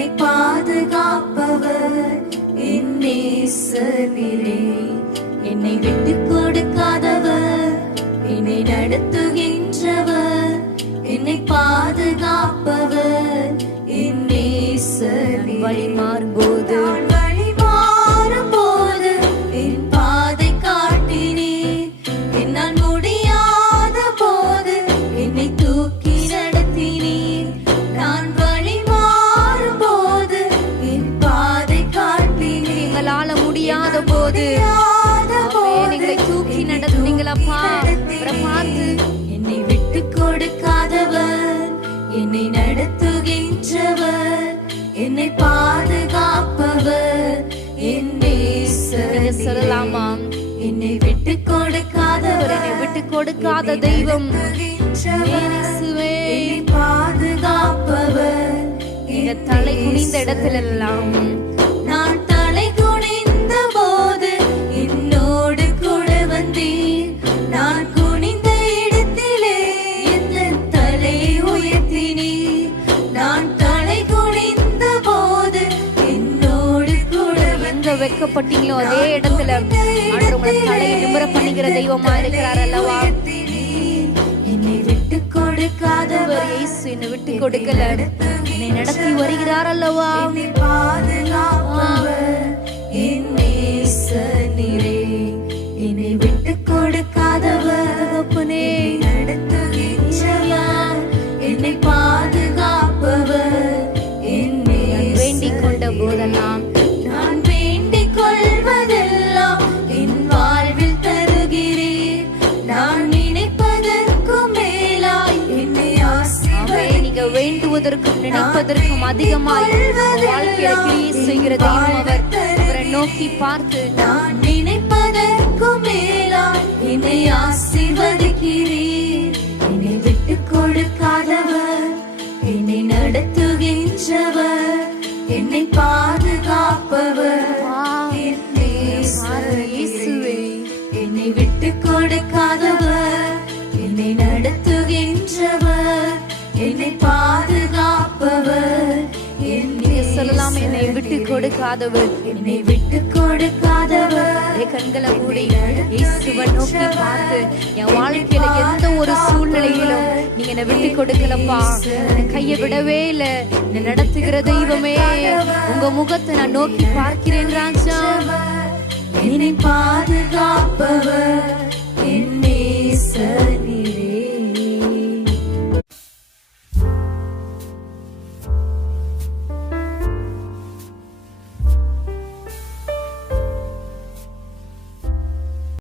என்னை பாதுகாப்பவர் என் நேசரே. என்னை விட்டு கொடுக்காதவர், என்னை நடத்துகின்றவர், என்னை பாதுகாப்பவர் என் நேசரே. வழி மாறும்போது என் பாதை காட்டினீர். என்னால் முடியாத போது என்னை தூக்கி நடத்தினீர். நான் வழி மாறும்போது என் பாதை காட்டினீர். எங்களால முடியாத போது எங்களை தூக்கி நடத்துனீங்களப்பா. பார்த்து என்னை விட்டு கொடுக்காதவர், என்னை நடத்துகின்றவர், என்னை பாதுகாப்பவர் என் நேசரே. சொல்லலாமா? என்னை விட்டு கொடுக்காதவர், என்னை விட்டு கொடுக்காத தெய்வம் பாதுகாப்பவர் எங்க தலை குனிந்த இடத்துல எல்லாம். நான் தலை குனிந்த போது என்னோடு கூட வந்தீர். நான் குனிந்த இடத்திலே என் தலை உயர்த்தினீர். நான் தலை குனிந்த போது என்னோடு கூட எங்க வெட்கப்பட்டீங்களோ அதே இடத்துல ஆண்டவர் உங்களை தலையை நிமிர பண்ணுகிற தெய்வமா இருக்கிறார் அல்லவா? என்னை விட்டு கொடுக்காதவர் இயேசு என்னை விட்டு கொடுக்கல, என்னை நடத்தி வருகிறார் அல்லவா? பாதுகாப்பவர் என் நேசரே. என்னை விட்டு கொடுக்காதவர் நடத்துகின்றவர், என்னை பாதுகாப்பவர் என் நேசரே. வேண்டிக் கொண்ட போதெல்லாம், நான் வேண்டிக் கொள்வதெல்லாம் என் வாழ்வில் தருகிறேன். நான் நினைப்பதற்கும் மேலாய் என்னை ஆசீர்வதிக்கிறீர். நீங்க வேண்டுவதற்கும் நினைப்பதற்கும் அதிகமாய் வாழ்க்கையில கிரியை செய்கிற தெய்வம் அவர். அவரை நோக்கி பார்த்து, நான் நினைப்பதற்கும் மேலாய் என்னை ஆசீர்வதிக்கிறீர். என்னை விட்டு கொடுக்காதவர், என்னை நடத்துகின்றவர், என்னை பாதுகாப்பவர் என் நேசரே. என்னை விட்டு கொடுக்காதவர், என்னை நடத்துகின்றவர், என்னை பாதுகாப்பவர் என் சொல்லலாம், என்னை விட்டு கொடுக்காதவர், என்னை விட்டு கொடுக்காதவர். கண்களை மூடி இயேசுவை நோக்கி பார்த்து, என் வாழ்க்கையில எந்த ஒரு சூழ்நிலையிலும் நீங்க என்னை விட்டு கொடுக்கலப்பா, கையை விடவே இல்லை, என்னை நடத்துகிற தெய்வமே உங்க முகத்தை நான் நோக்கி பார்க்கிறேன் ராஜா. என்னை பாதுகாப்பவர்